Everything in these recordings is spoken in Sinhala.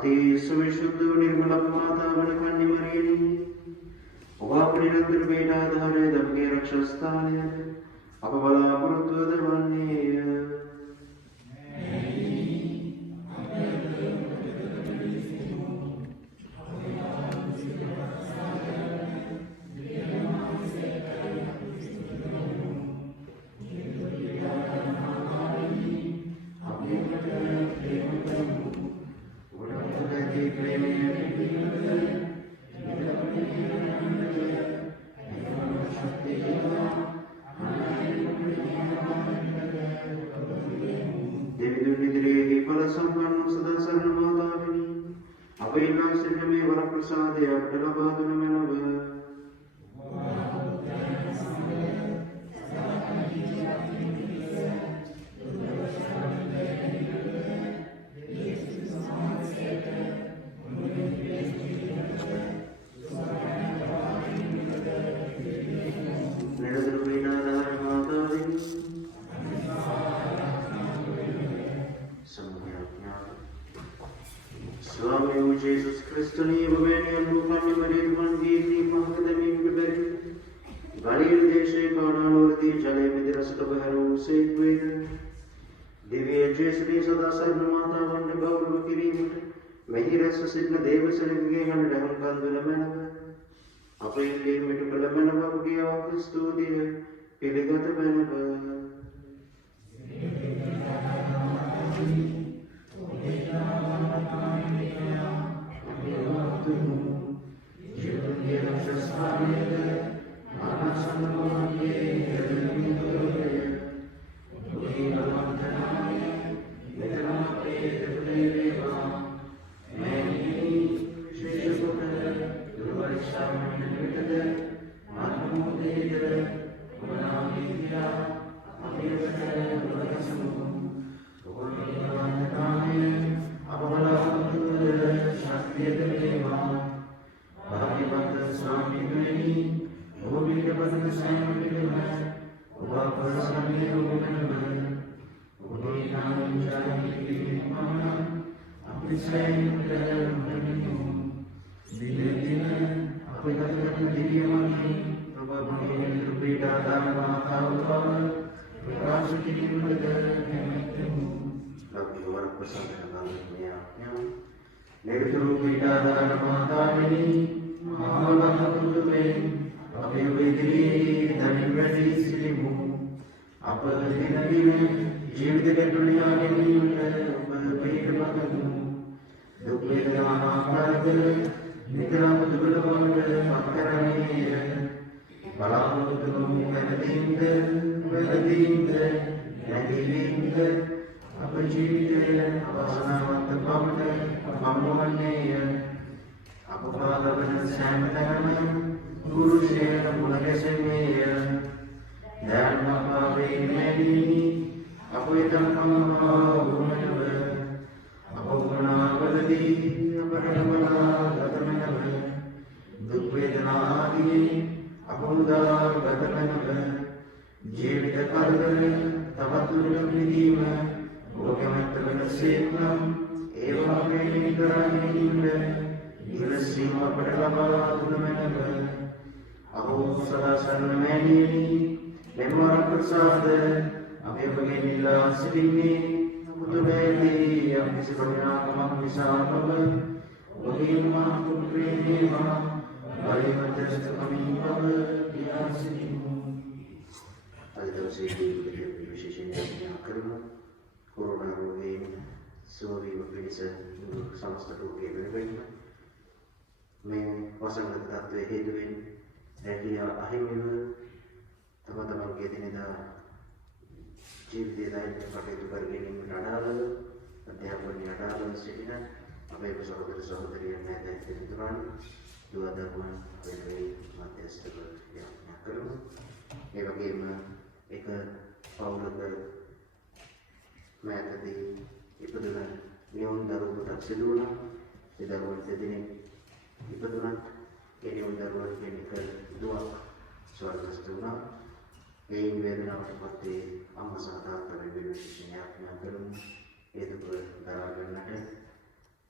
අති සවිශුද්ධ නිර්මල මාතාවන කන්නිමරියනි ඔබ අප නිරන්තර වේදාධාරය දමගේ රක්ෂස්ථානයද අප බලාපොරොත්තුවද වන්නේය.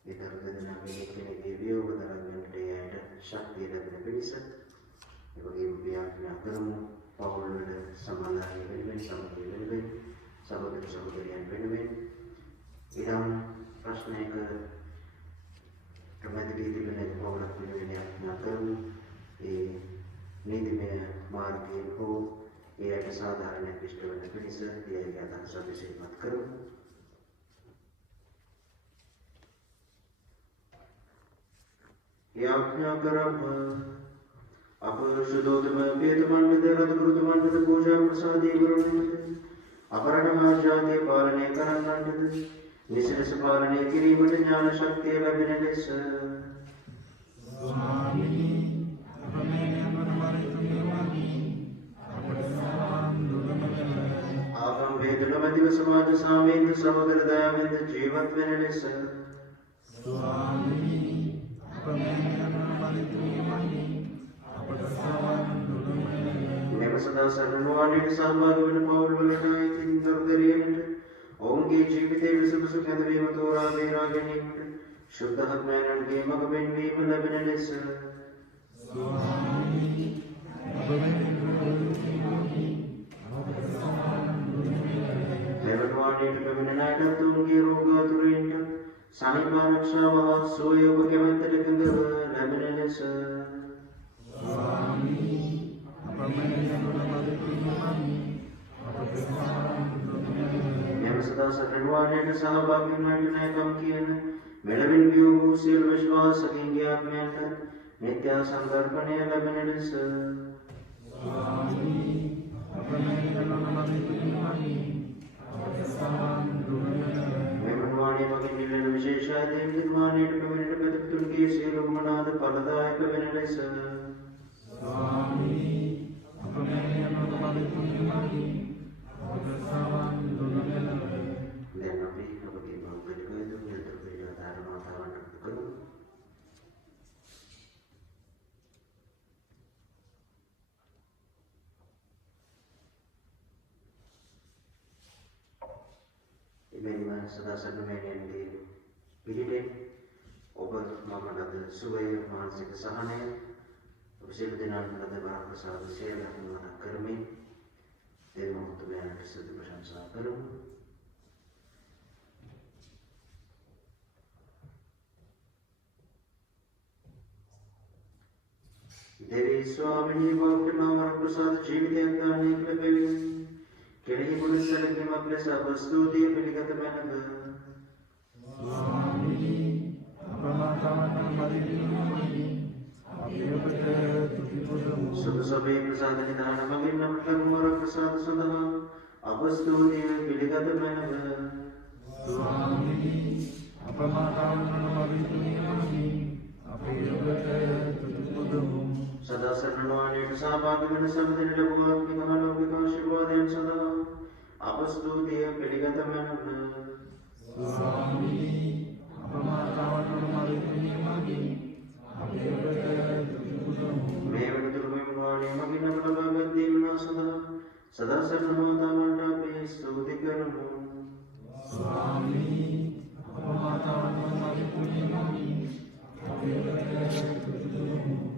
ඒ දරුදෙනා කෙනෙක්ගේ වියෝග දරන්නට එයට ශක්තිය ලැබෙන පිණිස ඒ වගේම ප්‍රාර්ථනා කරමු පවුල් වල සමාදානය වෙනුවෙන් සමගිය වෙනුවෙන් සහෝදර සහෝදරියන් වෙනුවෙන් ඉරම් ප්‍රශ්නයක කැමැති තිබෙන පවුලක් වෙනුවෙන් යාඥා කරමු ඒ නීතිමය මාර්ගයෙන් හෝ එයට සාධාරණයක් ඉෂ්ට වන පිණිස ඒ අදහස් අධිශීලමත් කරමු. යාඥා කරමු අප සුදෝතම පියතුමන්ට රද ගුරුතුමන්ට පූජා ප්‍රසාදී වරුන්ට අපරණ හා ජාතිය පාලනය කරන්නටද නිසලස පාලනය කිරීමට ඥාන ශක්තිය ලැබෙන ලෙස ආගම් වේද නොමැතිව සමාජ සාමයෙන්ද සහෝදර දයාවෙන්ද ජීවත් වෙන ලෙස මෙම සදා සරණවාණීට සහභාගී වන පවුල් වලට ඉතින් දරුදරියන්ට ඔවුන්ගේ ජීවිතයේ විසුසු කැඳවීම තෝරා බේරා ගැනීමට ශුද්ධ ආත්මයන්ගේ මඟ පෙන්වීම ලැබෙන ලෙස දෙවනවාණීට පැමිණෙන අයටත් ඔවුන්ගේ රෝගාතුරයින්ට සනීප ආරක්ෂාව හා සුවය ඔබ කැමැත්තට එකඟව ලැබෙන ලෙස මෙම සදා සරණවාණයට සහභාගී වන්නට නැකම් කියන මෙලවින් වියෝ වූ සියලු විශ්වාසකයන්ගේ ආත්මයන්ට නිත්‍ය සංකල්පණය ලැබෙන ලෙස මෙම වාණය මගින් නිලන විශේෂාදයෙන් වාණයට පැමිණෙන පැතුතුන්ගේ සියලු මනාද ඵලදායක වෙන ලෙස දැන් අපි අපගේ මෞලික වේදනා යතර ධර්මාතාවන්ට කරමු. ඉබේම සදා සම්මේලනයේ පිළිදෙන් ඔබ මමලද සුවය මානසික සහනය විශේෂ දිනවලද වරප්‍රසාද සියල්ලම කරමින් දෙවියන්ට ස්තුති ප්‍රශංසා කරමු. देवी स्वामिनी भक्तिमा वरप्रसाद जीवितයක් දානය කළ බැවින් කෙරෙහි මුළු සැලකීමක් ලෙස අප ස්තුතිය පිළිගත මැනව. ස්වාමී අපමාතාවන පරිදිමයි අපි ඔබට තුති පුදමු. සුදු සබේ ප්‍රසාද නිදාන මගින් අපට වරප්‍රසාද සඳහා අප ස්තුතිය පිළිගත මැනව. ස්වාමී අපමාතාවන පරිදිමයි අපි ඔබට තුති පුදමු. सदा सर्ववाणीට සහභාගී වන සම්දින ලැබුවා විකාලෝකික ආශිර්වාදයන් සඳහා අප ස්තුතිය පිළිගත මැනව. ස්වාමී අපමාතාවන පරිදිමයි අපි ඔබට තුති පුදමු. මේ වනතුරු මෙම වාණය මගින් අප ලබාගත් දීමනා සඳහා සදා සර්වමාතාවන්ට අපි ස්තුති කරමු. ස්වාමී අපමාතාවන පරිදිමයි අපි ඔබට තුති පුදමු.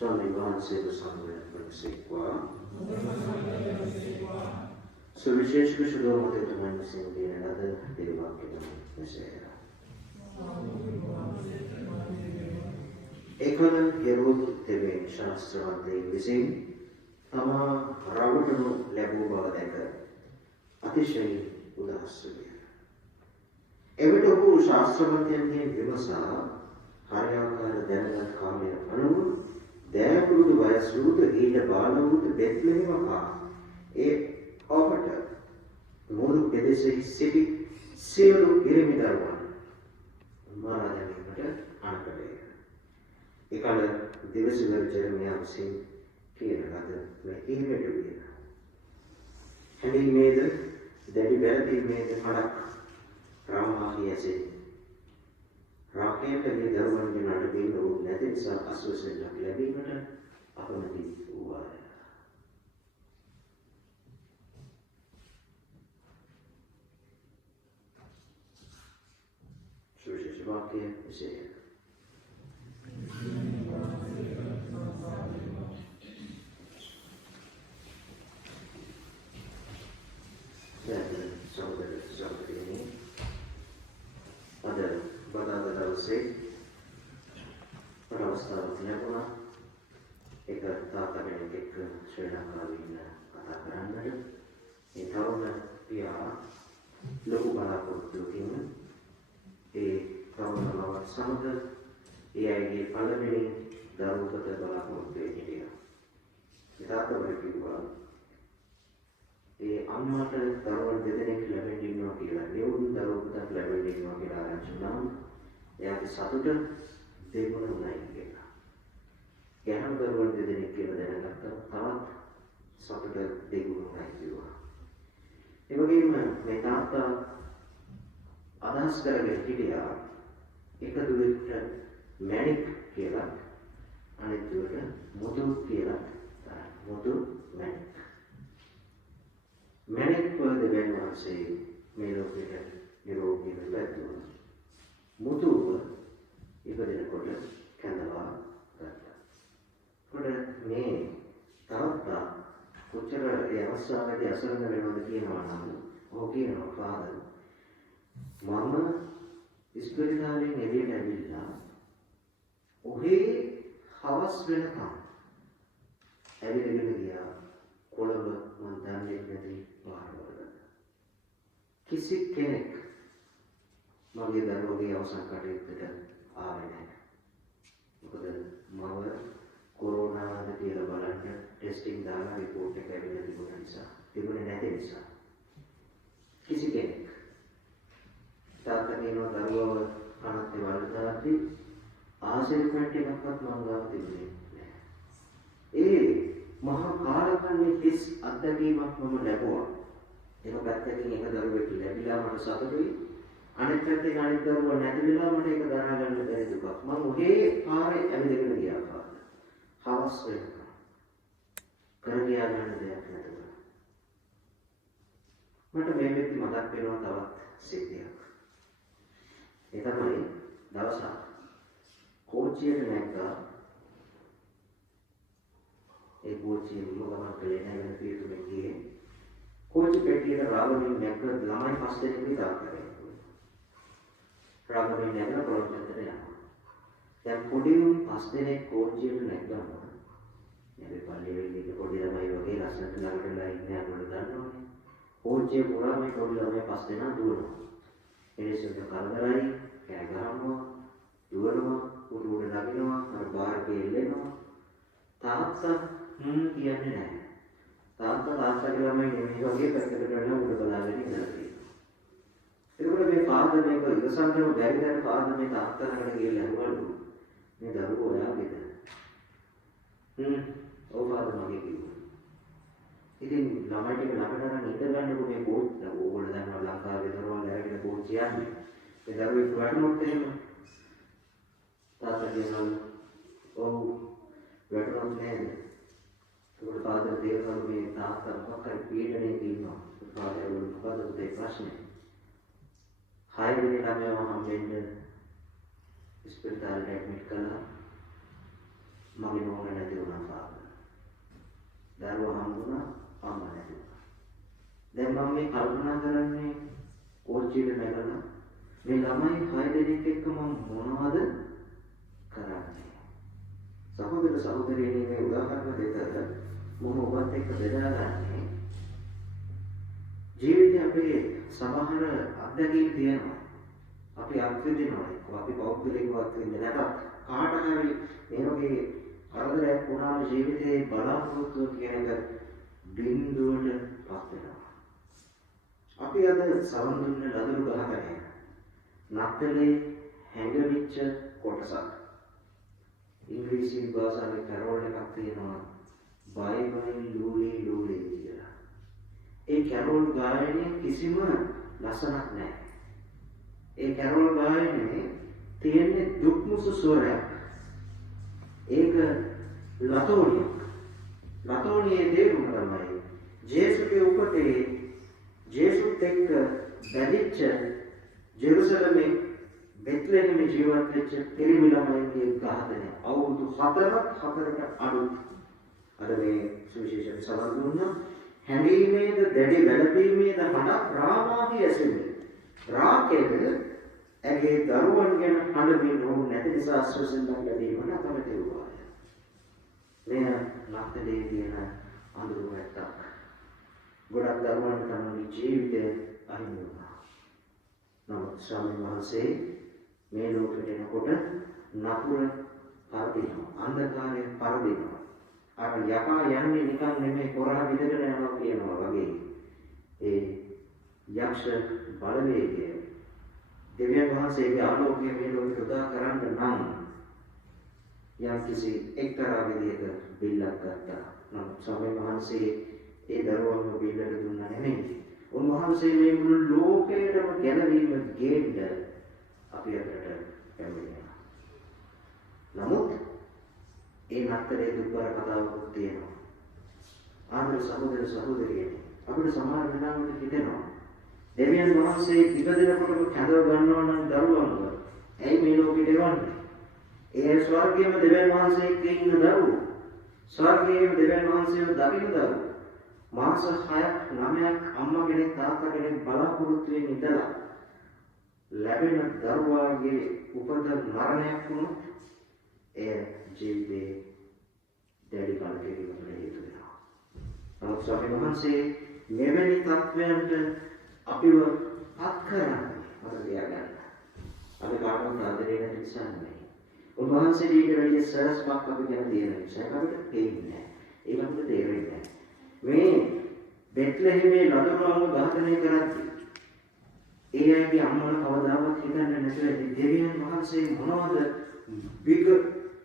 स्वामी वහන්සේ සම්බන්ධ සික්වා සුවිශේෂ කුසලෝමතේ තමයි සින්දින අද පිළිවාක්‍යම මෙසේය. එකල හෙරෝද් දෙවියන් ශාස්ත්‍රවන්තයෙක් විසින් තමා රවටනු ලැබූ බව දැක අතිශය උදාස් විය. එවිට ඔහු ශාස්ත්‍රවන්තයන්ගෙන් විමසා හරියාකාර දැනගත් කාලය අනුව දෑපුරුදු වයස් වූද ඊට බාල වූද බෙත්ලෙහෙම හා ඒ ඔබට මුළු පෙදෙසෙහි සිටි සියලු පිරිමි දරුවන් මරා දැමීමට අනුකරේ. එකල දිවසිවර ජෙරමියා විසින් කියන ලද මේ ඉහිමට විය. හැඳින්මේද දැඩි බැලීමේද කඩක් රාමාහි ඇසේ. රාකේට මේ දරුවන්ගේ නඩබින් වූ නැති නිසා අස්වැසෙල්ලක් ලැබීමට අපමණ වූවාය. සුවිශේෂ වාක්‍ය එසේය. Perasaan siapa? Eka tak ada yang kita sudah kali na katakan ada. Itu dia lalu balapur looking. Kalau lawat sambil ia ini pada ini dalam kata balapur ini dia. Kita tahu juga. Amma dalam detik level di mana kita, new dalam kata level di mana kita akan senang. Yang satu tu දෙගුණ උනායි කියලා. ගැහණු දරුවන් දෙදෙනෙක් කියලා දැනගත්තා. තවත් සතුට දෙගුණ උනායි කිව්වා. ඒ වගේම මේ තාත්තා අදහස් කරගෙන හිටියා එක දුරට මැණික් කියලා අනිත් දුරට මුතු කියලා. මුතු මැණික්. මැණික් වල දෙවියන් වහන්සේ මේ ලෝකෙට නිරෝගීව ලැබුණා. මුතුව ඉපදෙනකොට කැඳවා ගත්තා. කොට මේ තාත්තා කොච්චර ඒ අවස්ථාවේදී අසරණ වෙනවද කියනවා නම් ඔහු කියනවා ෆාදර් මම ඉස්පිරිතාලෙන් එළියට ඇවිල්ලා ඔහේ හවස් වෙනකම් ඇවිදගෙන ගියා කොළඹ මම දන්නේ නැති පාරවල. කිසි කෙනෙක් මගේ දරුවගේ අවසන් කටයුත්තට ආවේ නැහැ. මොකද මම කොරෝනාද කියලා බලන්න ටෙස්ටිං දාලා රිපෝට් එක ඇවිල්ලා තිබුණ නිසා. තිබුණේ නැති නිසා. කිසි කෙනෙක් තාත්තගේ දරුවව අනත්තේ වලදාද්දි ආසෙල්මන්ට් එකක්වත් මම ගාව තිබුණේ නැහැ. ඒ මහා කාලකන්ණි හිස් අත්දැකීමක් මම ලැබුවා. ඒක පැත්තකින් එක දරුවෙක් ලැබිලා මට සතුටුයි. අනිත් පැත්තේ අනිත් දරුවා නැති වෙලා මට ඒක දරා ගන්න බැරි දුකක්. මම ඔහේ පාරේ ඇවිදගෙන ගියා පාර. හවස් වෙනකම්. කරගියා ගන්න දෙයක් නැතුව. මට මේ වෙද්දි මතක් වෙනවා තවත් සිද්ධියක්. ඒ තමයි දවසක් කෝච්චියට නැග්ගා. ඒ කෝච්චිය ගමන් කළේ නැහැ පිටුමේ ගියේ. කෝච්චි පෙට්ටියට රාවණින් නැග්ග ළමයි 5 දෙනෙක් විතර කරේ. රාගමින් නැගලා පොළොන්නට යනවා. දැන් පොඩි උන් 5 දෙනෙක් කෝච්චියට නැග්ගම මේ පල්ලියේ ඉන්න පොඩි ළමයි වගේ ලස්සනට ළඟටලා ඉන්නේ අපිට දන්නවනේ. කෝච්චිය පුරා මේ පොඩි ළමයි 5 දෙනා දුවනවා. එනිසුන්ට කරදරයි, කෑ ගහනවා, දුවනවා, උඩුට නගිනවා, අර බාරේ එල්ලෙනවා. තාත්තා කියන්නේ නැහැ. තාත්තගේ ළමයි මේ වගේ පැත්තකට යනවා උඩ බලාගෙන ඉන්නවා. ඒකවල මේ ෆාදර් මේක ඉවසන්නම බැරි දැන ෆාදර් මේ තාත්තා ළඟට ගිහලා අහවලු මේ දරුවෝ ඔයාගේද? ඔව් ෆාදර් මගේ කිව්වා. ඉතින් ළමයි ටික ළඟට අරන් ඉඳගන්නකො මේ කෝච් ඕගොල්ලෝ දන්නවා ලංකාවේ දරුවෝ ලැබෙන කෝච් යන්නේ. ඒ දරුවෙක් වටනොත් එහෙම තාත්තා කියනවා ඔව් වැටුණොත් නේද? ඒකට ෆාදර් දේවල් මේ තාත්තා මොකක් හරි පීඩනයක ඉන්නවා. ෆාදර් මොකද උදේ ප්‍රශ්නේ? 6 වෙනි ළමයාව හම්බෙන්න ඉස්පිරිතාලෙට ඇඩ්මිට් කළා. මගේ නෝන නැති වුණා ෆාදර්. දරුවා හම්බුණා අම්මා නැති වුණා. දැන් මම මේ කල්පනා කරන්නේ කෝච්චියට නැගලා මේ ළමයි 6 දෙනෙක් එක්ක මම මොනවද කරන්නේ? සහෝදර සහෝදරියනි මේ උදාහරණ දෙක මම ඔබත් එක්ක බෙදාගන්නේ ජීවිතේ අපේ සමහර අත්දැකීම් තියෙනවා. අපි අත්විඳිනවා. අපි පෞද්ගලිකව අත්විඳින්න නැතත් කාට හරි මේ වගේ කරදරයක් වුණාම ජීවිතේ බලාපොරොත්තු කියන එක බිඳුවට පත් වෙනවා. අපි අද සමන් දුන්න ලදරු ගහගෙන නත්තලේ හැංගවිච්ච කොටසක් ඉංග්‍රීසි භාෂාවේ කැරෝල් එකක් තියෙනවා බයිබල් ලූලි ලූලි කියලා. ඒ කැරෝල් ගායනයේ කිසිම ලස්සනක් නැහැ. ඒ කැරෝල් ගායනයේ තියෙන්නේ දුක්මුසු ස්වරයක්. ඒක ලතෝනියක්. ලතෝනියේ තේරුම තමයි ජේසුගේ උපතේ ජේසුත් එක්ක බැඳිච්ච ජෙරුසලමේ බෙත්ලෙහෙමේ ජීවත් වෙච්ච පිරිමි ළමයින්ගේ ඝාතනය අවුරුදු 4කට අඩු අර මේ සුවිශේෂ සමන් දුන්නා හැඬීමේද දැඩි වැළපීමේද හඬ රාමාගේ ඇසෙන්නේ රාකේල ඇගේ දරුවන් ගැන හඬමින් ඔහු නැති නිසා අස්වැසෙන්දන් ලැබීම නැතමතේ වුණා. මෙය නැත්තේ කියන අඳුරු වැටක්. ගොඩක් දරුවන් තමයි ජීවිතය අහිමි වුණා. නමුත් ස්වාමීන් වහන්සේ මේ ලෝකෙට එනකොට නපුර පරදිනවා. අන්ධකාරයෙන් පරදිනවා. අර යකා යන්නේ නිකන් නෙමෙයි කොරා විදගෙන යනවා කියනවා වගේ. ඒ යක්ෂ බලවේගය දෙවියන් වහන්සේගේ ආලෝකය මේ ලෝකෙට උදා කරන්න නම් යම්කිසි එක්තරා විදියක බිල්ලක් ගත්තා. නමුත් ස්වාමීන් වහන්සේ ඒ දරුවන්ව බිල්ලට දුන්නා නෙමෙයි. උන්වහන්සේ මේ මුළු ලෝකයටම ගැලවීම ගේන්න අපි අතට පැමිණෙනවා. නමුත් ඒ නතරේ දුක්බර කතාවක් තියෙනවා. ආදර සහෝදර සහෝදරියනි අපිට සමහර වෙලාවට හිතෙනවා දෙවියන් වහන්සේ ඉපදෙනකොටම කැඳව ගන්නවා නම් දරුවන්ව ඇයි මේ ලෝකෙට එවන්නේ? ඒ ස්වර්ගයේම දෙවියන් වහන්සේ එක්ක ඉන්න දරුවෝ ස්වර්ගයේම දෙවියන් වහන්සේව දකින්න දරුවෝ මාස 6ක් 9ක් අම්මා කෙනෙක් තාත්තා කෙනෙක් බලාපොරොත්තු වෙන ඉඳලා ලැබෙන දරුවාගේ උපත මරණයක් වුණොත් එය ජීවිතේ දැඩි කලකිරීමකට හේතු වෙනවා. නමුත් ස්වාමීන් වහන්සේ මෙවැනි තත්වයන්ට අපිව පත් කරන්නේ මතක තියාගන්න. අපි කාටවත් ආදරේ නැති නිසා නෙමෙයි. උන්වහන්සේ ඊට වැඩි සරසක් අපි ගැන තියෙන නිසා අපිට තේින්නේ නැහැ. ඒක අපිට තේරෙන්නේ නැහැ. මේ බෙත්ලෙහෙමේ ලදරුවන්ව ඝාතනය කරද්දී ඒ අයගේ අම්මලා කවදාවත් හිතන්නේ නැතුව දෙවියන් වහන්සේ මොනවද විග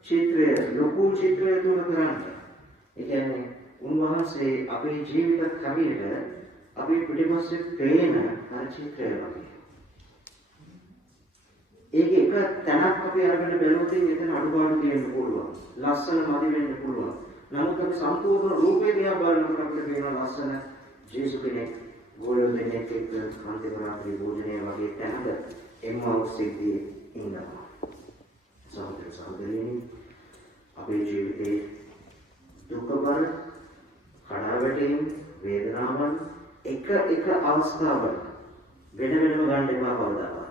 චිත්‍රය ලොකු චිත්‍රය තුන කරන්නේ. ඒ කියන්නේ උන්වහන්සේ අපේ ජීවිත කවියට අපි පිටිපස්සේ පේන අර චිත්‍රය වගේ. ඒක එක තැනක් අපි අරගෙන බැලුවොත් එතන අඩුපාඩු තියෙන්න පුළුවන්. ලස්සන මදි වෙන්න පුළුවන්. නමුත් අපි සම්පූර්ණ රූපේ දිහා බලනකොට අපිට පේන ලස්සන ජේසුස් කෙනෙක් ගෝලෙන් දෙනෙක් එක්ක අන්තිම රාත්‍රී භෝජනය වගේ තැනක එම්මාවුස් සිද්ධියේ ඉන්නවා. සහෝදර සහෝදරියනි අපේ ජීවිතේ දුකබර කඩාවැටීම් වේදනාවන් එක අවස්ථාවල වෙන වෙනම ගන්න එපා කවදාවත්.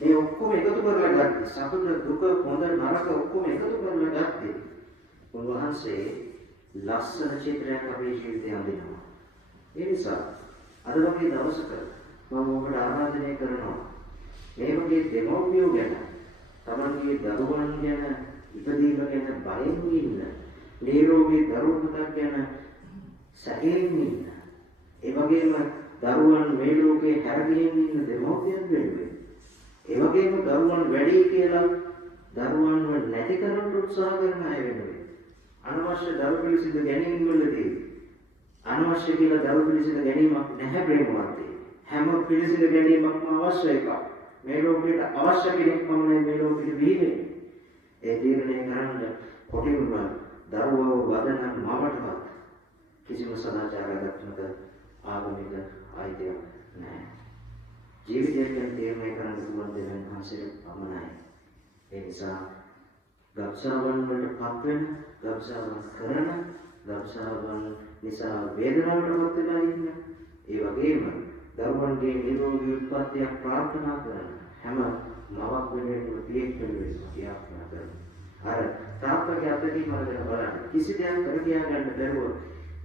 මේ ඔක්කොම එකතු කරලා ගන්න. සතුට දුක හොඳ නරක ඔක්කොම එකතු කරලා ගත්තේ. උන්වහන්සේ ලස්සන චිත්‍රයක් අපේ ජීවිතේ අඳිනවා. ඒ නිසා අද වගේ දවසක මම ඔබට ආරාධනය කරනවා. මේ වගේ දෙමව්පියෝ ගැන, තමන්ගේ දරුවන් ගැන, ඉපදීම ගැන බයෙන් ඉන්න, නිරෝගී දරුවන්ට ගැන සැකයෙන් ඉන්න. ඒ වගේම දරුවන් මේ ලෝකේ හැරගෙන ඉන්න දෙමව්පියන් වෙනුවෙන්. ඒ වගේම දරුවන් වැඩි කියලා දරුවන්ව නැති කරන්න උත්සාහ කරන අය වෙනුවෙන්. අනවශ්‍ය දරු පිළිසිඳ ගැනීම වලදී අනවශ්‍ය කියලා දරු පිළිසිඳ ගැනීමක් නැහැ ප්‍රේමවන්තේ. හැම පිළිසිඳ ගැනීමක්ම අවශ්‍ය එකක්. මේ ලෝකෙට අවශ්‍ය කෙනෙක් පමණයි මේ ලෝකෙට බිහිවෙන්නේ. ඒ තීරණය කරන්න කොටින්ම දරුවව වදන මවටවත් කිසිම සදාචාරාත්මක ආගමික අයිතියක් නැහැ. ජීවිතයෙන් තීරණය කරන්න පුළුවන් දෙවියන් වහන්සේට පමණයි. ඒ නිසා ගබ්සාවන් වලට පත් වෙන, ගබ්සාවන් කරන, ගබ්සාවන් නිසා වේදනාවටපත් වෙලා ඉන්න. ඒ වගේම දරුවන්ගේ නිරෝගී උත්පත්තිය ප්‍රාර්ථනා කරන හැම මවක් වෙනුවෙන් පියෙක් වෙනුවෙන් ප්‍රාර්ථනා කරන. අර තාත්තගේ අතකින් මරගෙන බලන්න. කිසි දෙයක් කර කියා ගන්න බැරුව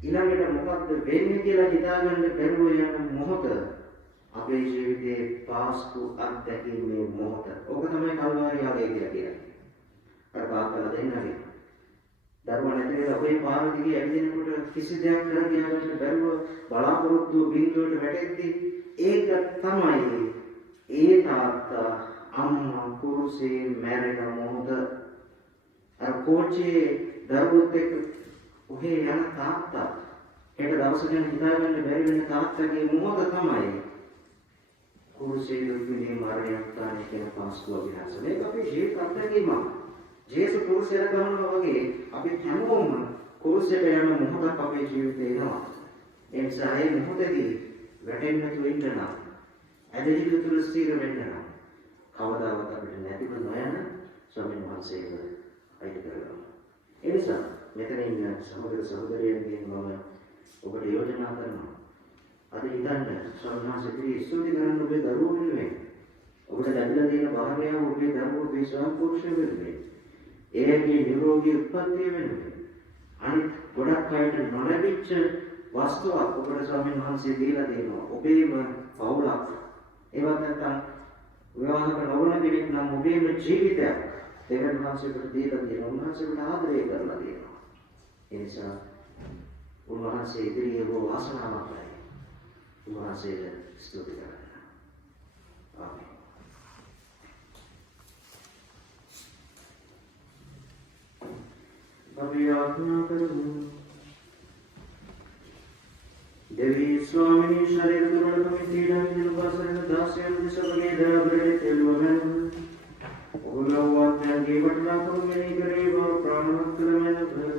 ඊළඟට මොකක්ද වෙන්නේ කියලා හිතාගන්න බැරුව යන මොහොත අපේ ජීවිතයේ පාස්කු අත්දැකීමේ මොහොත. ඕක තමයි කල්වාරි ආලය කියලා කියන්නේ. අර පාකල දෙන්නගේ. දරුවා නැති වෙලා ඔය පාර දිගේ ඇවිදිනකොට කිසි දෙයක් කර කියා ගන්න බැරුව බලාපොරොත්තු බින්දුවට වැටෙද්දී ඒක තමයි ඒ තාත්තා අම්මා කුරුසේ මැරෙන මොහොත. අර කෝච්චියේ දරුවොත් එක්ක ඔහේ යන තාත්තා ඒක දවස ගැන හිතාගන්න බැරි වෙන තාත්තගේ මොහොත තමයි කුරුසේ දුක්ඛේ මරණයක් ගන්න කියන පාස්කුව විනාශ. මේක අපේ ජීවිත අත්දැකීමක්. ජේසු කුරුසයට ගන්නවා වගේ අපි හැමෝම කුරුසයට යන මොහොතක් අපේ ජීවිතේ එනවා. ඒ නිසා මේ මොහොතේදී වැටෙන්නේ නැතුව ඉන්න නම් ඇදහිලි තුල ස්ථිර වෙන්න නම් කවදාවත් අපිට නැතිව නොයන ස්වාමීන් වහන්සේව අයිති කරගන්න. ඒ නිසා මෙතන ඉන්න සහෝදර සහෝදරියන්ගෙන් මම ඔබට යෝජනා කරනවා. අද ඉඳන් ස්වාමීන් වහන්සේ ස්තුති කරන්න ඔබේ දරුවෝ වෙනුවෙන්. ඔබට ලැබිලා තියෙන භාගය ඔබේ දරුවෝ මේ ස්වාම්පුරුෂය වෙනුවෙන්. ඒකේ නිරෝගී උත්පත්තිය වෙනුවෙන්. අනිත් ගොඩක් අයට නොලැබිච්ච වස්තුවක් ඔබට ස්වාමීන් වහන්සේ දීලා දෙනවා. ඔබේම පවුලක්. ඒවත් නැත්නම් විවාහක නොවන කෙනෙක් නම් ඔබේම ජීවිතයක් දෙවියන් වහන්සේට දීලා දෙනවා. උන්වහන්සේට ආදරය කරලා දෙනවා. ඒ නිසා උන්වහන්සේ ඉදිරියේ ඔබ වාසනාවක් ලැබේ. උන්වහන්සේට ස්තුති කරන්න. ආමේන්. අපි ආඥා කරමු. देवी स्वामिनी शरीर दुर्बल मितीरण दिलवासन दास्यन दिसवगे दबरे तेलुवन ओलवात्या गेवटला पुमेनी करेव प्राणवत्तलमेन भर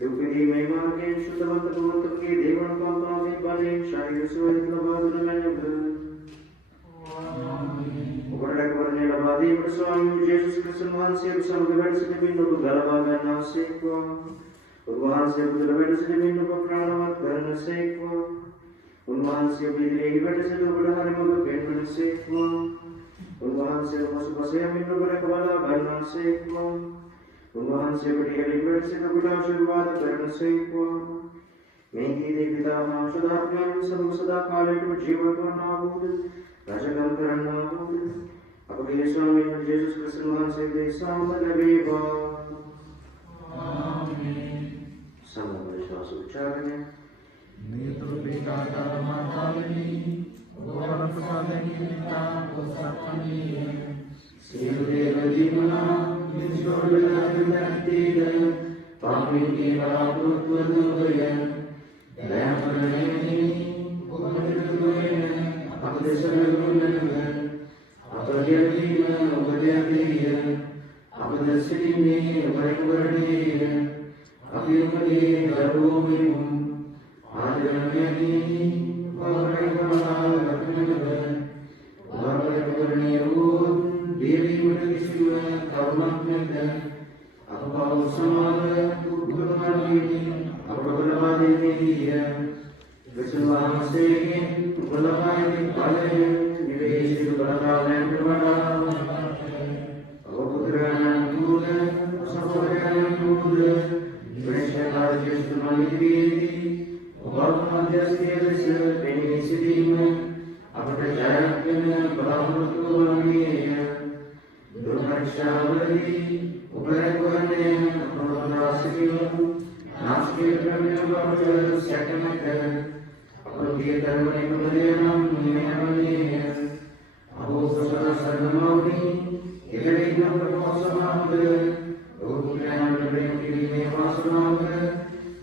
दुखदी महिमा के शुद्धवंत भवत के देवण पापा में बले शारीर सोयत लबादुलमेन भर ओबड़क वरने लबादी स्वामी यीशु कृष्ण वंशे समगवड़ से बिनु गलबागा नासे को उन्वහන්සේ බුදුර වැඩ සිටින්න ඔබ ප්‍රාණවත් කරනසේක්වා උන්වහන්සේ පිළිලෙහි වැඩ සිට ඔබට හරිම ඔබ පෙන්වනසේක්වා උන්වහන්සේ පසුපස යමින් ඔබ රැකවලා ගන්නසේක්වා උන්වහන්සේ පිළිලෙහි වැඩ සිට ඔබට ආශිර්වාද කරනසේක්වා මේ කීදී පිතා මාංශදාත්මයන් සමග සදා කාලයට ජීවත් වන්නා වූද රජකම් කරන්නා වූද අපගේ ස්වාමීන් වහන්සේ යේසුස් ක්‍රිස්තුස් වහන්සේගේ සාම ලැබේවා. Sama bersuara ucapannya. Menurut berita agama kami, orang pesantren kita pusat kami. Sehingga di mana mencoba dengan tidak, pamit kita bertujuan. Dan ini bukan tujuan apa desanya, apa dia apa dia, apa desanya, apa dia. अभियुक्ति दरुमिम आदरणीय वरकमला रत्नगण वरकरणीयो देवी मुनिसिव कर्मज्ञ अभाव समाद गुणमानी अपगलवादिनीय विश्वासे गुणमानी पाले निवेशित बलरामन प्रवणा अवपुत्रन दूर सफलयन दूर Bersyukur Yesus mengiringi orang manusia benisidi apa percaya dengan bahwa Tuhan ini bersyabari upayakannya memperoleh nasib kami juga sekarang apa dia terus kemudian mengalami aku saudara sarjana ini yang berkuasa Bukan berdiri wasna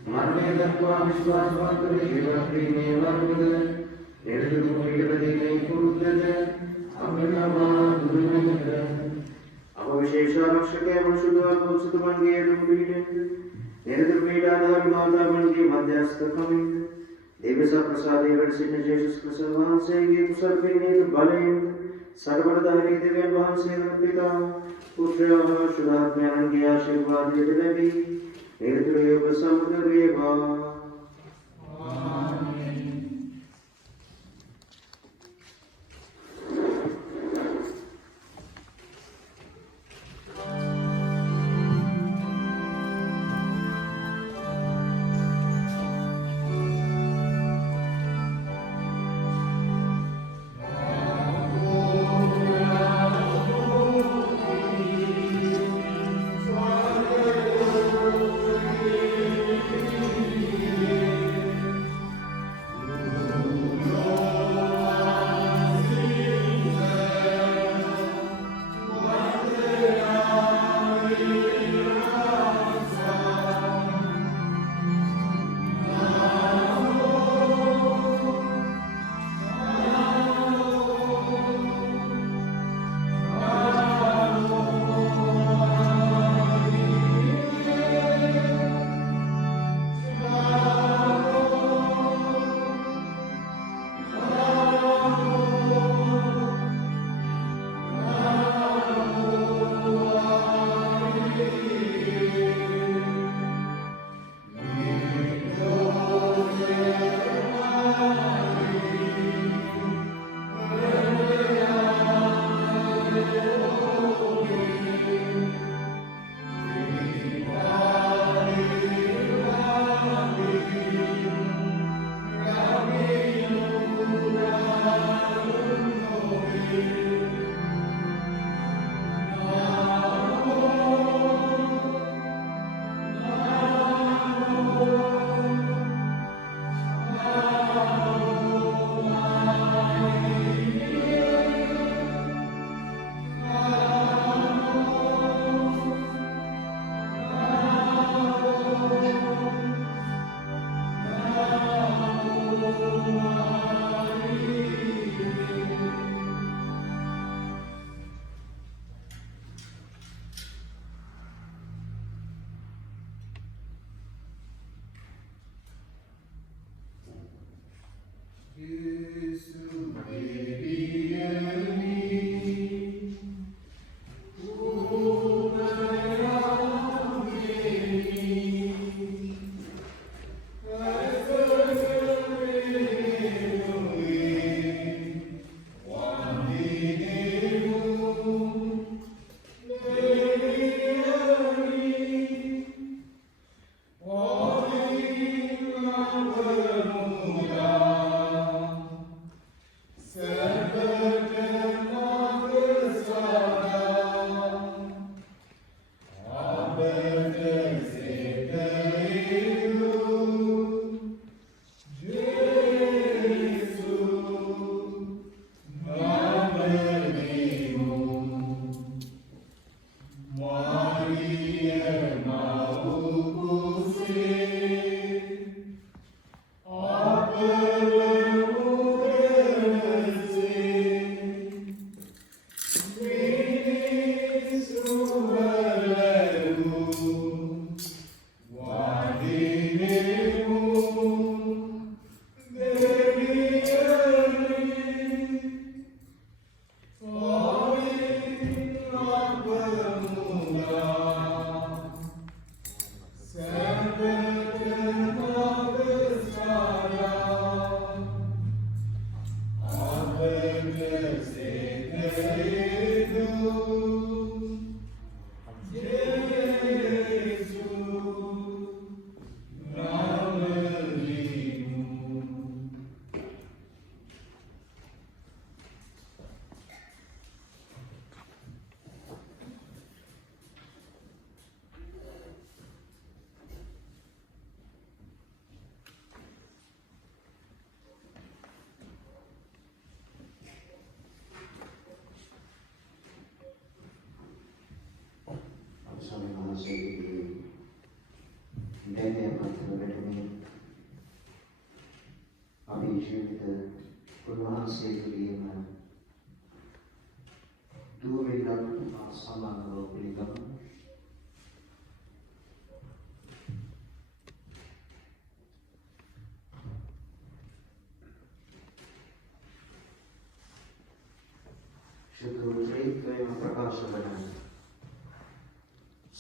marne dakwa विश्वासवंत जीवत्री में वर्ग निर्दुख विगति के पुरुष अमृतमान गुरुमंत्र अब विशेष रक्षक एवं शुद्ध अद्भुत बन गए दुर्बीड निर्दुख पीड़ाधार माता बन के मध्यस्थ कमिंद देव सा प्रसाद एवं सिद्ध यीशु कृष्ण वहां से ये कुशल फिरने बले सर्वदारी देव वहां से पिता पुत्र शुद्धात्म्यान के आशीर्वाद लेते भी निर्दय उपसमुद्र वेगा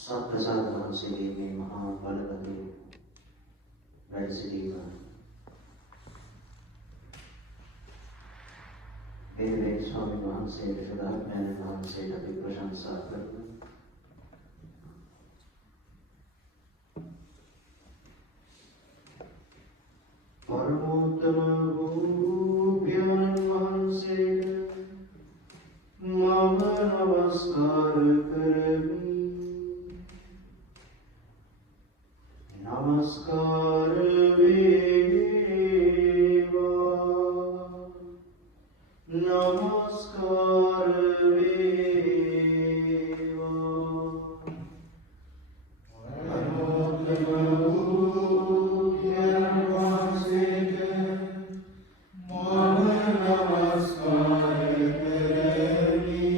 සත්ප්‍රසාද වහන්සේගේ මේ මහා බලගතිය වැඩ සිටීම මේ ස්වාමීන් වහන්සේට සදාඥාන වහන්සේට අපි ප්‍රශංසා කරමු. පරමෝත්තම වූ පියාණන් වහන්සේට මම නමස්කාර කරමි. නමස්කාර වේවා. නමස්කාර වේවා. පරමෝත්තම වූ පියාණන් වහන්සේට මම නමස්කාර කරමි.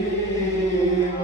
නමස්කාර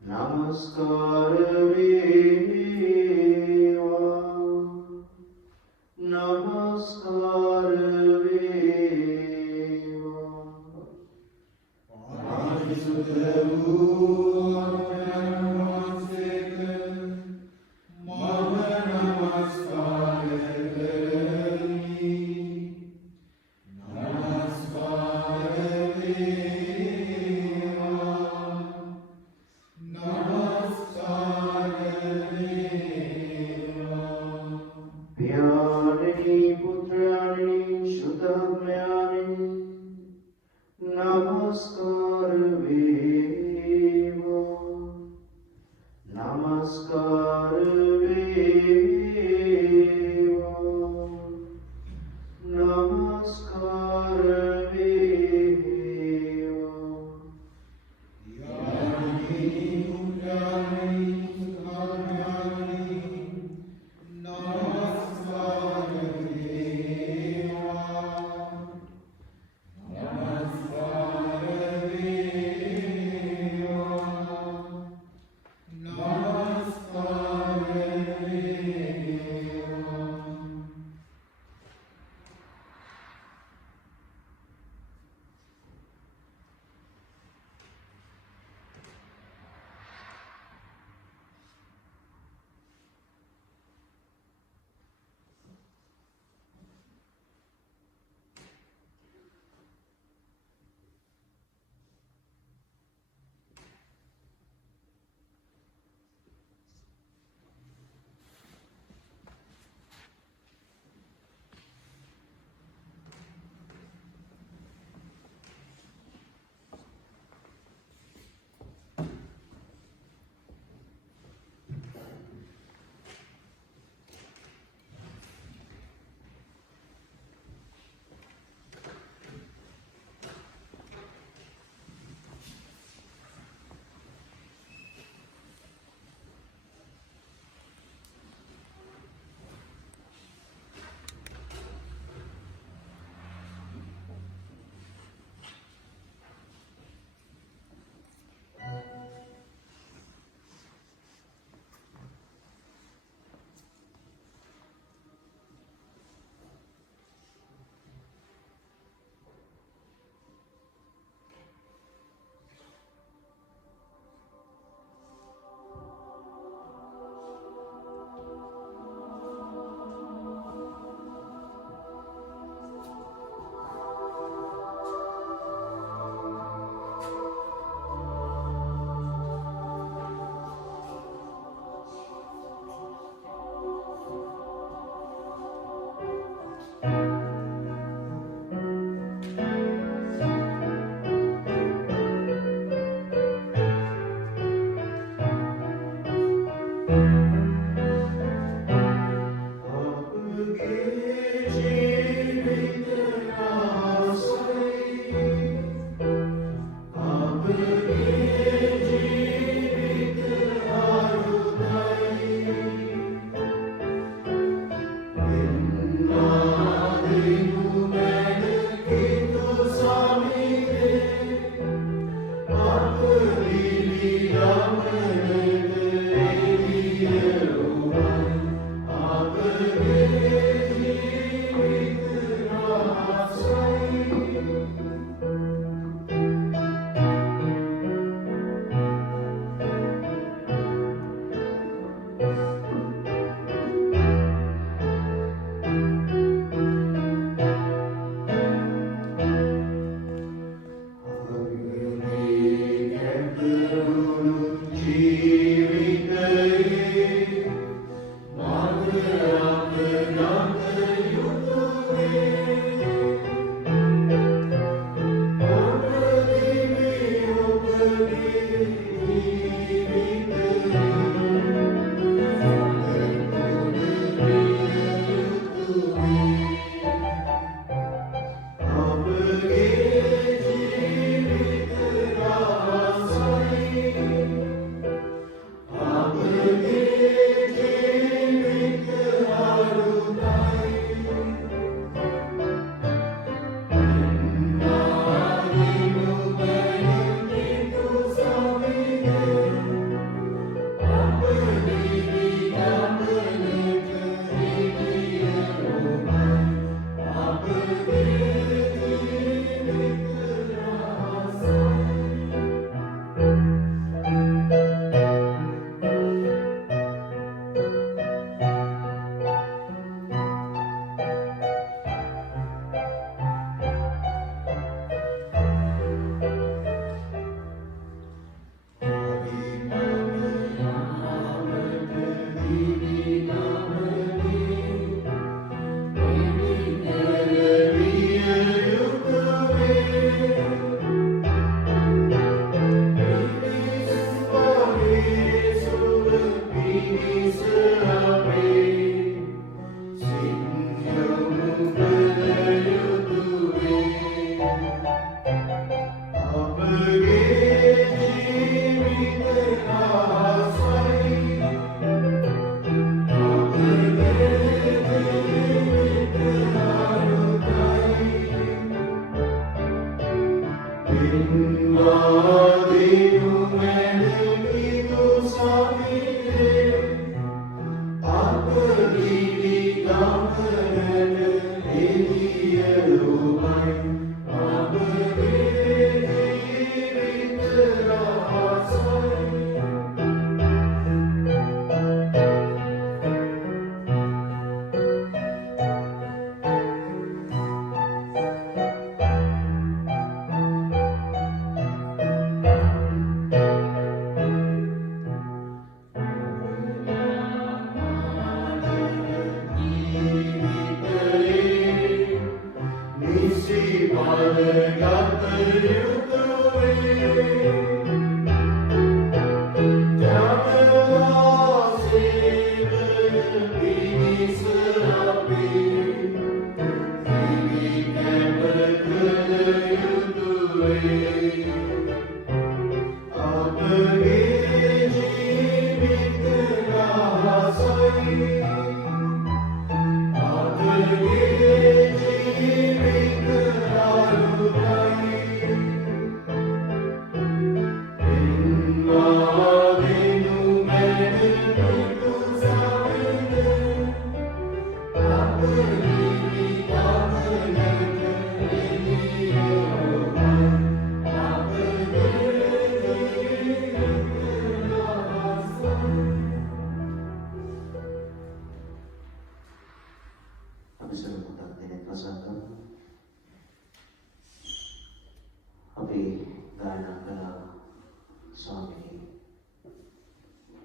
Namaskar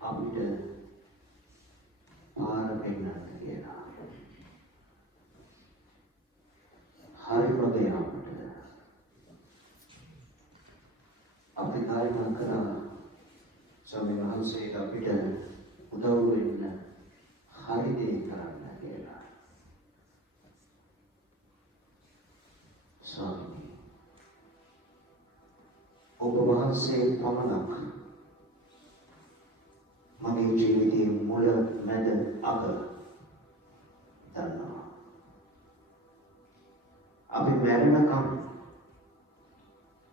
අපිට පාර පෙන්නන්න කියලා. හරි වගේ අපිට අපි කාර්යයක් කරා ස්වාමීන් වහන්සේට අපිට උදව් වෙන්න හරි දේ කරන්න කියලා. ස්වාමී ඔබ වහන්සේ පමණක් මගේ ජීවිතයේ මුල මැද අග දන්නවා. අපි මැරෙනකම්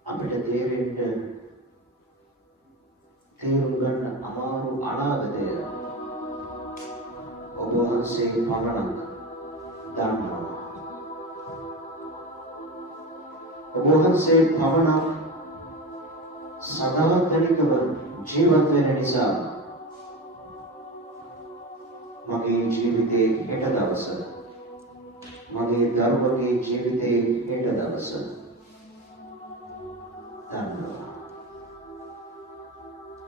අපිට තේරුම් ගන්න අමාරු අනාගතය ඔබ වහන්සේ පමණක් දන්නවා. ඔබ වහන්සේ පමණක් සදාතනිකව ජීවත් වෙන නිසා මගේ ජීවිතේ හෙට දවස මගේ දරුවගේ ජීවිතේ හෙට දවස දන්නවා.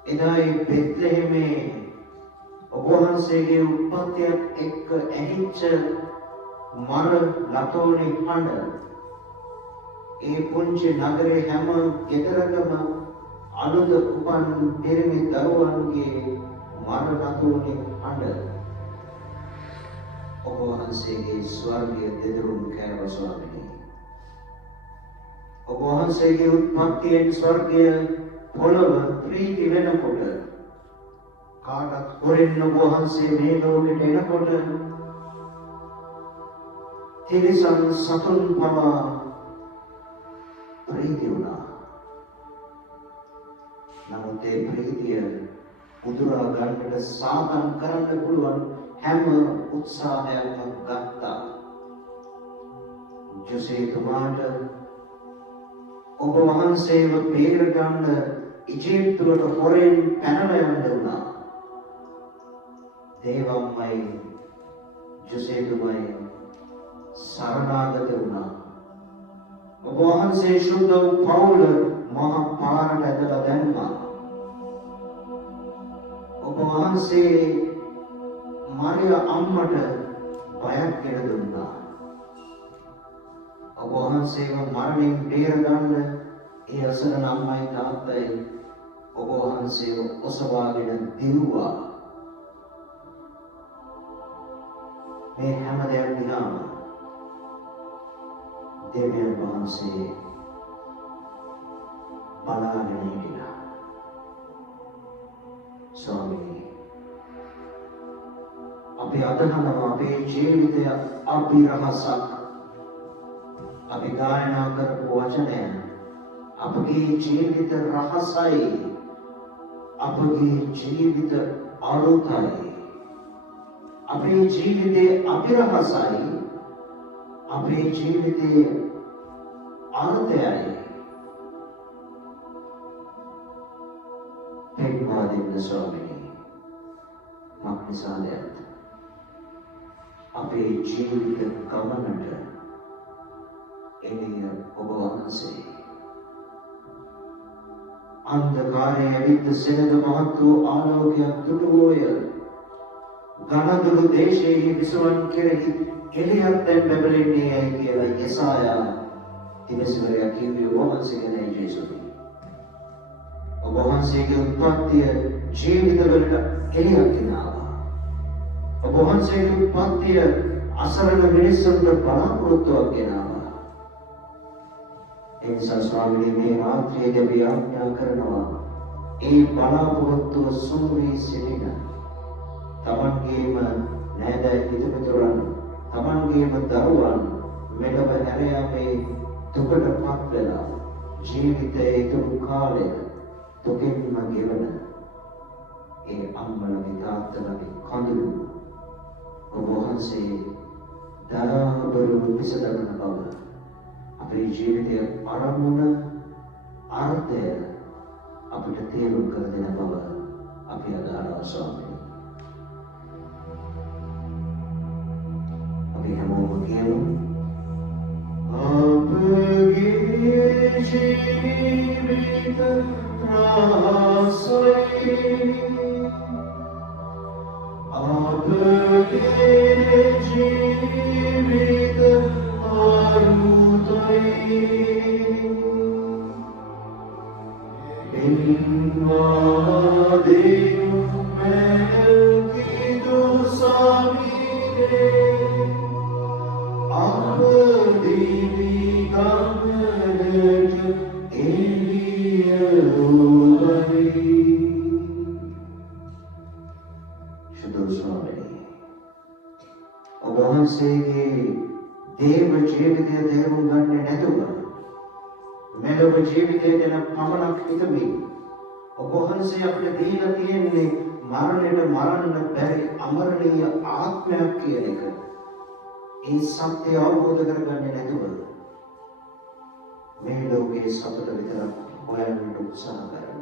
එදායි බෙත්ලෙහෙමේ ඔබ වහන්සේගේ උත්පත්තියත් එක්ක ඇහිච්ච මර ලතෝනේ හඬ ඒ පුංචි නගරේ හැම ගෙදරකම අලුත උපන් පිරිමි දරුවන්ගේ මර ලතෝනේ හඬ ඔබ වහන්සේගේ ස්වර්ගීය දෙදරුම් කෑව ස්වාමීනි. ඔබ වහන්සේගේ උත්පත්තියෙන් ස්වර්ගීය පොළව ප්‍රීති වෙනකොට කාටත් හොරෙන්න ඔබ වහන්සේ මේ ලෝකෙට එනකොට තිරිසන් සතුන් පවා ප්‍රීති වුණා. නමුත් ඒ ප්‍රීතිය උදුරා ගන්නට සාධන කරන්න පුළුවන් හැම උත්සාහයක්ම ගත්තා. ජොසේතුමාට ඔබ වහන්සේව බේරගන්න ඉජිප්තුවට හොරෙන් පැනලා යන්න වුණා. දේවම්මයි ජොසේතුමයි සරණාගත වුණා. ඔබ වහන්සේ ශුද්ධ වූ පවුල මහ පාරට ඇදලා දැම්මා. ඔබ වහන්සේ මරිය අම්මට බයක් ගෙන දුන්නා. ඔබ වහන්සේව මරණයෙන් බේරගන්න ඒ අසරණ අම්මයි තාත්තයි ඔබ වහන්සේව ඔසවාගෙන දිනුවා. මේ හැම දෙයක් දිහාම දෙවියන් වහන්සේ බලාගෙන හිටියා. ස්වාමීනි අපි අදහනවා අපේ ජීවිතය අභිරහසක්. අපි ගායනා කරපු වචනය අපගේ ජීවිත රහසයි. අපගේ ජීවිත අරුතයි. අපේ ජීවිතේ අභිරහසයි. අපේ ජීවිතේ අර්ථයයි. පෙන්වා දෙන්න ස්වාමීනි. මක්නිසාදයත් අපේ ජීවිත ගමනට එළිය ඔබ වහන්සේ. අන්ධකාරයේ ඇවිත් සෙනඟ මහත් වූ ආලෝකයක් දුටුවෝය. ගණදුරු දේශයේ විසුවන් කෙරෙහි එළියක් දැන් බැබලෙන්නේ ඇයි කියලා යෙසායා දිවසිවරයා කිව්වේ ඔබ වහන්සේ ගැන ජේසුස්. ඔබ වහන්සේගේ උත්පත්තිය ජීවිතවලට එළියක් ගෙනාවා. ඔබ වහන්සේගේ උත්පත්තිය අසරණ මිනිස්සුන්ට බලාපොරොත්තුවක් ගෙනාවා. ඒ නිසා ස්වාමීනි මේ රාත්‍රියේදී අපි ආඥා කරනවා ඒ බලාපොරොත්තුව සුන්වී සිටින තමන්ගේම නෑදෑ හිතමිතුරන් තමන්ගේම දරුවන් මෙලොව හැර යාමේ දුකටපත් වෙලා ජීවිතයේ ඉතුරු කාලය දුකින්ම ගෙවන ඒ අම්මලගේ තාත්තලගේ කඳුළු ඔබ වහන්සේ දරාබරු විසඳන බව අපේ ජීවිතයේ ආරම්භන අර්ථය අපිට තේරුම් කර දෙන බව අපි අදහනවා ස්වාමීනි. අපි හැමෝම කියමු අපගේ ජීවිත රහසයි සත්‍ය අවබෝධ කරගන්නේ නැතුව මේ ලෝකයේ සතුට විතරක් හොයන්න උත්සාහ කරන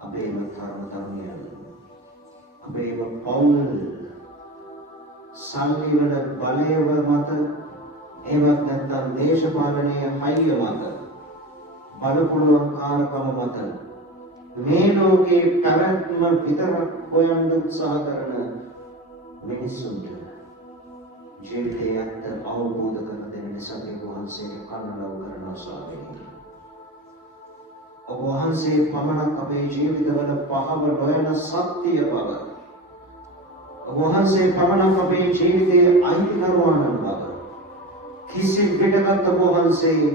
අපේම තරුණ තරුණියන් අපේම පවුල් සංවිවන බලයව මත එවත් නැත්නම් දේශපාලනීය හයිය මත බලපුලුවන් කාරකම මත මේ ලෝකයේ පැවැත්ම විතරක් හොයන්න උත්සාහ කරන මිනිස්සුන්ට ජීවිතයේ අර්ථ අවබෝධ කර දෙන නිසා වහන්සේගේ කරුණාව කරනවා ස්වාමීනි. ඔබ වහන්සේ පමණක් අපේ ජීවිතවල පහව නොයන සත්‍ය බව. ඔබ වහන්සේ පමණක් අපේ ජීවිතයේ අයිතිකරුවන් බව. කිසි පිටකට ඔබ වහන්සේ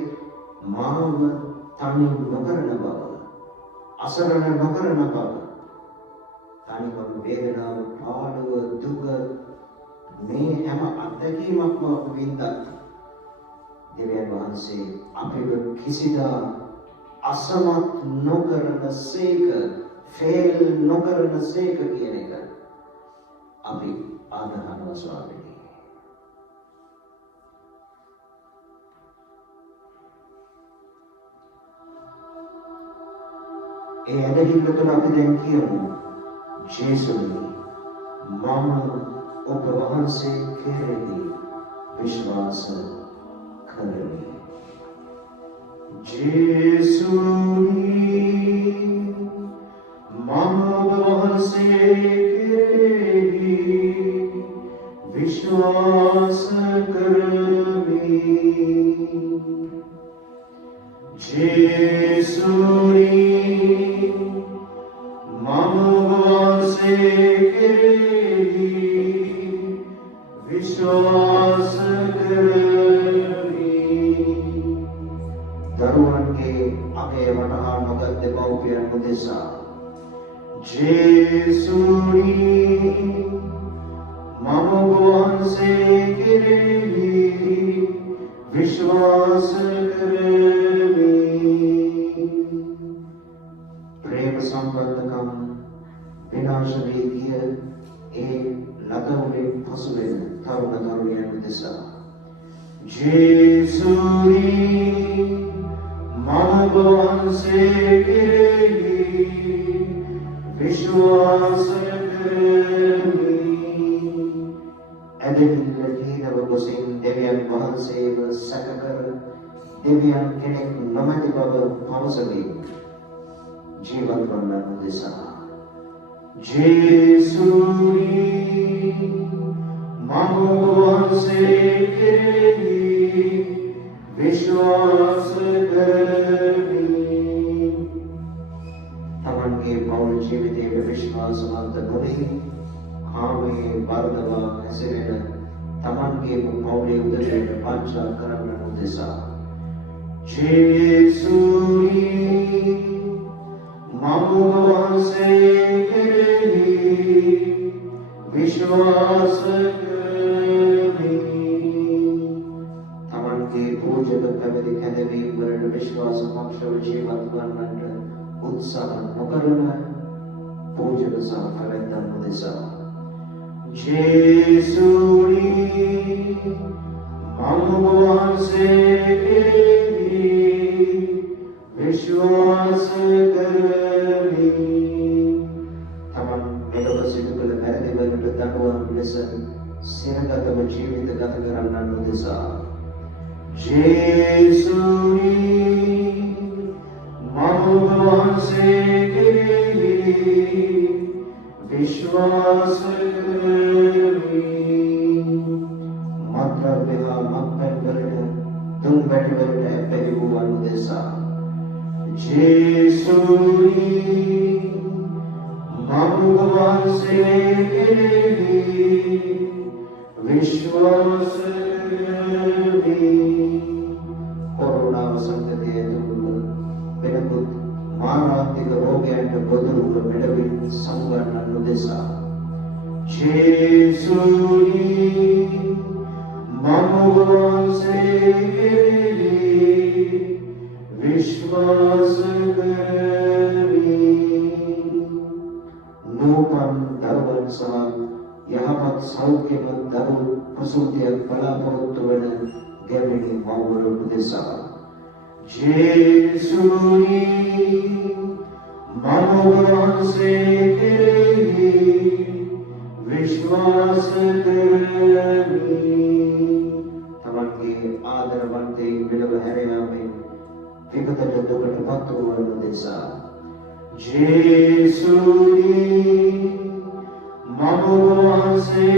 මාව තනි නොකරන බව. අසරණ නොකරන බව. තනිකම වේදනාව, පාළුව, දුක මේ හැම අත්දැකීමක්ම අප වින්දත් දෙවියන් වහන්සේ අපිව කිසිදා අසමත් නොකරන සේක, ෆේල් නොකරන සේක කියන එක අපි ආදරණව ස්වාමීනි. ඒ ඇදහිල්ල තුළ අපි දැන් කියමු ජේසුනි මම ඔබ වහන්සේ කෙරෙහි විශ්වාස කරමි. ජේසුනි මම ඔබ වහන්සේ කෙරෙහි විශ්වාස කරමි. ජේසුනි මම ඔබ වහන්සේ කෙරෙහි विश्वास करमि. दरुवन्ගේ අපේ වටහා නොගත් දෙමව්පියන් උදෙසා ජේසුනි මම ඔබ වහන්සේ කෙරෙහි විශ්වාස කරමි. ප්‍රේම සම්බන්ධකම් විනාශ වී ගිය ඒ ලදරුවේ පසු වෙන තරුණ තරුණියන් උදෙසා ජේසුනි මම ඔබ වහන්සේ කෙරෙහි විශ්වාස කරමි. ඇදහිල්ලදීනව ගොසින් දෙවියන් වහන්සේව සැක කර දෙවියන් කෙනෙක් නොමැති බව පවසමින් ජීවත් වන්නන් උදෙසා ජේසුනි මම ඔබ වහන්සේ කෙරෙහි විශ්වාස කරමි. තමන්ගේ පෞල් ජීවිතයේ විශ්වාසවන්ත නොවේ කාමයේ වර්ධවා හැසිරෙන තමන්ගේ පෞලේ උදරයට පංචා කරන්න උදෙසා ජේසුනි මම ඔබ වහන්සේ කෙරෙහි විශ්වාස කරමි. තමන්ගේ පූජක පැවිදි කැදවීම් වලට විශ්වාස පක්ෂව ජීවත් වන්නට උත්සාහ නොකරන පූජක සහ පැවිද්දන් උදෙසා ජේසුනි මම ඔබ වහන්සේ කෙරෙහි විශ්වාස කරමි. තමන් මෙලොව සිදු කළ පැහැදිලිවලට දඬුවම් ලෙස සිරගතව ජීවිත ගත කරන්නන් උදෙසා ජේසුනි මම ඔබ වහන්සේ කෙරෙහි विश्वास करें मात्रा बेहा मक्पन करें तुम बैठ बैठे पहली बुआन देसा जेसुनी भगवान से विश्वास कोरोना वसंतते बेनकुत मानवात्मिक रोग्यांट बदलून मेळवी संगणन नुदेसा जेसुनी भगवान से विश्वास नूपम धर्मन सह यहमत सौख्यमत धर्म प्रसूत्य फलापवत्वन गेमिनी मामुल उपदेशा जेसुनी भगवान से विश्वास तमके आदरवंते विलव हरियामे विगत दुगट भक्तुवन देशा जेसुनी भगवान से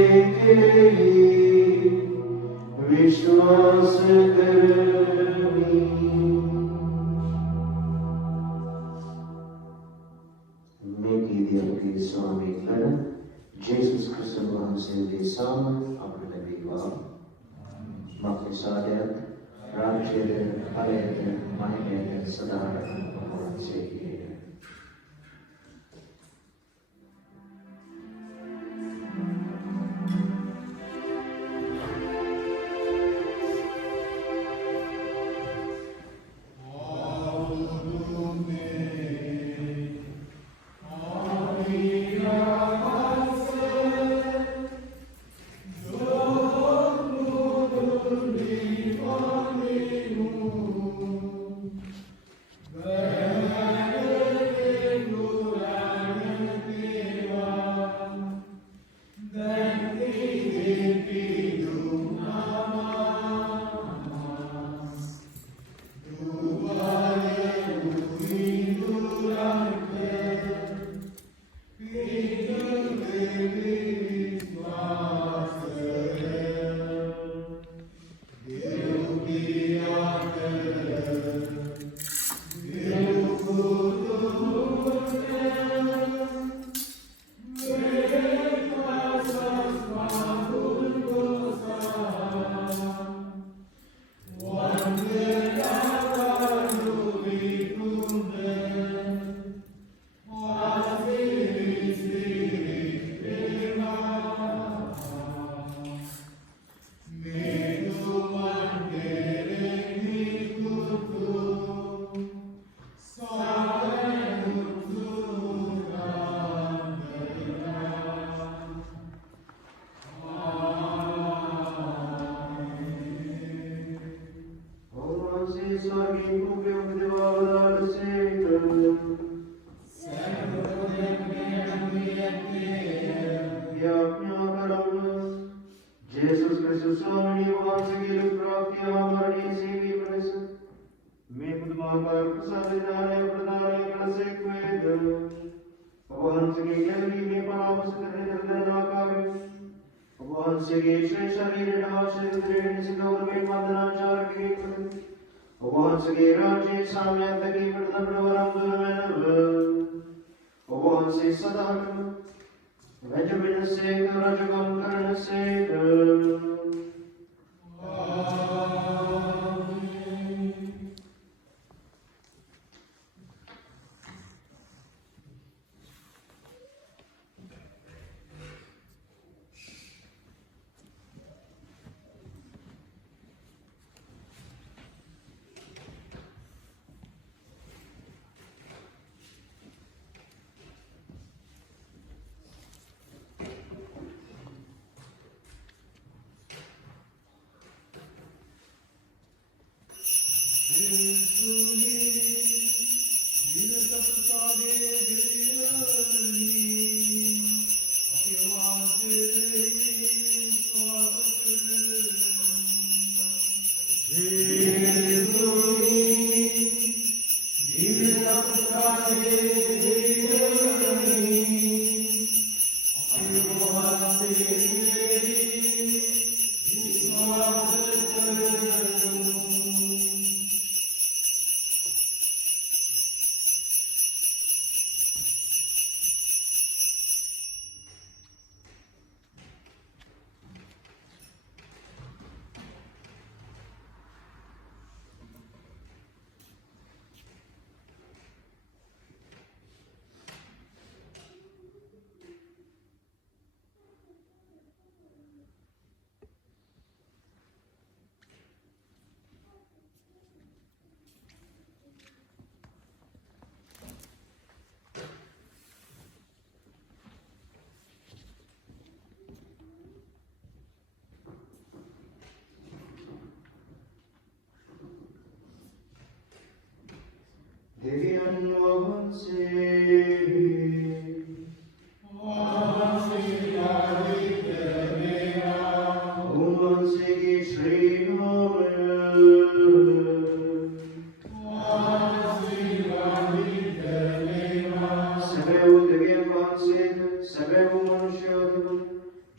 विश्वास करनी मेरी दिल की स्वामी कर Jesus Kristus वහන්සේ සාම අපට ලැබේවා. මගේ සාදයට රාජ්‍යද ඵලයද මහිමයද සදාට වහන්සේගේ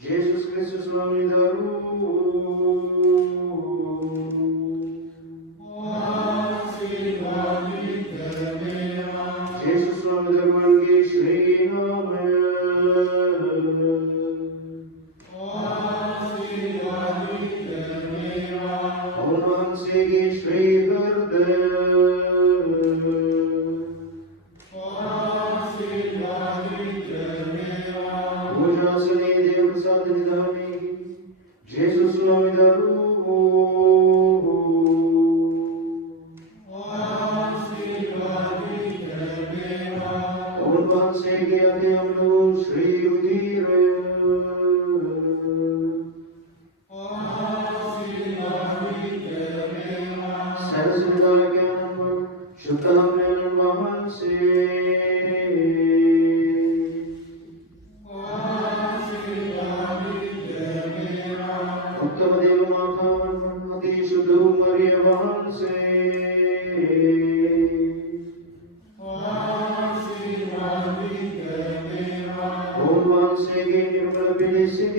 Jesus Christus nome Jesus nome darvangi Shri Nome Om Hansi Shri Hurdev Ujasani Dev Prasad Nidhani Jesus nome Om Hansi Gyati Shri Udire Shuddhamen Mahansi Uttamadev Mathavan Ati Shuddhu Maria Mahansi Om Mahansi Nirmala Bilisima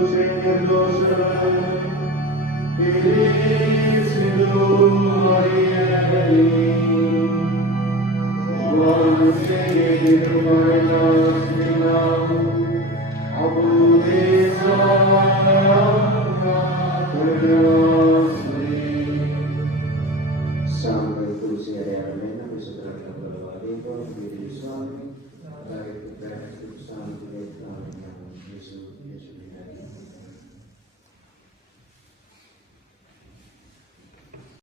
से निर्दोष सिंधु हरि भगवान से तुम्हारे नाम अबू